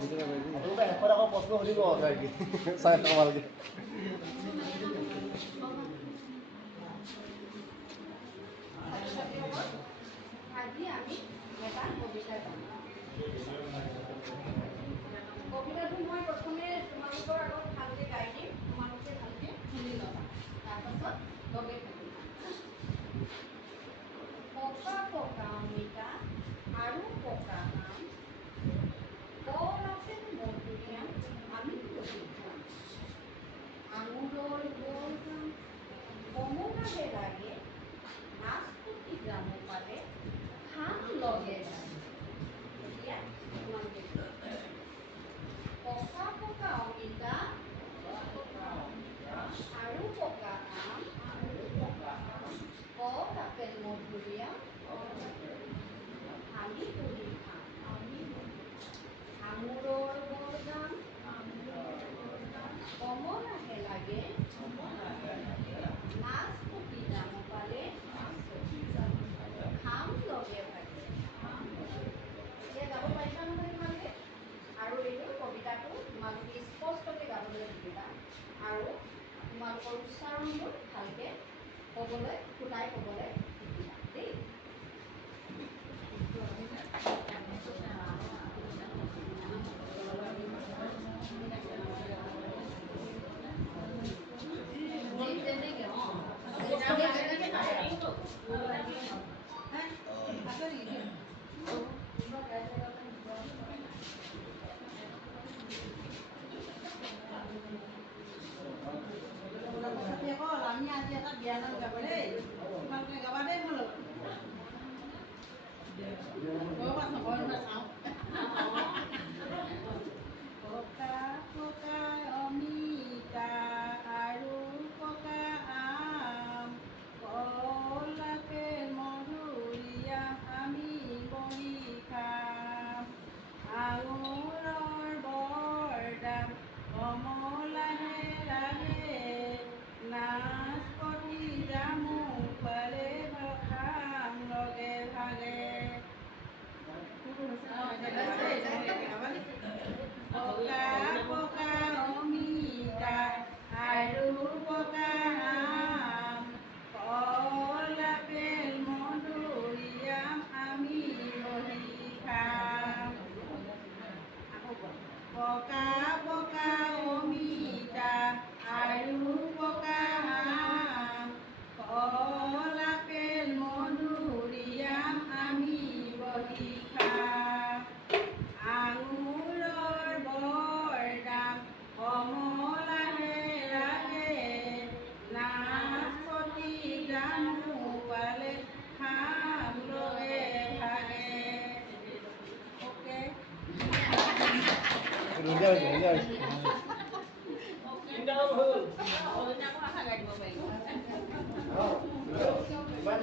আপোনালোকে এখন আকৌ প্ৰশ্ন সুধিব চাই থাকক ভালকৈ। আজি আমি এটা কবিতা গাম। কবিতাটো মই প্ৰথমে তোমালোকৰ আগত ভালকৈ গাই দিম, তোমালোকে ভালকৈ শুনি ল'বা, তাৰপাছত লগে থাকিম। পকা পকা অমিতা আৰু পকা আম, কল আপেল মধুৰিআম আমি বহি খাম। আঙুৰৰ গল খাম কমলাহে লাগে, নাচপতি জামু পালে খাম লগে লাগে। এতিয়া তোমালোকে পকা পকা অমিতা আৰু পকা আম, কল আপেল মধুৰিআম আমি বহি খাম। আঙুৰৰ গল খাম কমলাহে লাগে, নাচপতি জামু পালে খাম লগে ভাগে। এতিয়া গাব পাৰিবা নহয় তোমালোকে? আৰু এইটো কবিতাটো তোমালোকে স্পষ্টকৈ গাবলৈ শিকিবা আৰু তোমালোকৰ উচ্চাৰণবোৰ ভালকৈ ক'বলৈ ফুটাই ক'বলৈ শিকিবা দেই। আমি আজি এটা বিয়ানাম গাব দেই, তোমালোকে গাবা দেই মোৰ লগত। পকা পকা অমিতা আৰু পকা আম, কল আপেল মধুৰিআম আমি বহি খাম। আঙুৰৰ বৰ দাম কমলাহে লাগে, নাচপতি জামু পালে খাম লগে ভাগে। পকা পকা অমিতা আৰু পকা আম, কল আপেল মধুৰিআম আমি বহি খাম। পকা পকা অমিতা আৰু পকা আম, কল আপেল মধুৰিআম আমি বহি খাম। আঙুৰৰ বৰ দাম কমলাহে লাগে, নাচপতি জামু পালে খাম লগে ভাগে। অ'কে। ইমান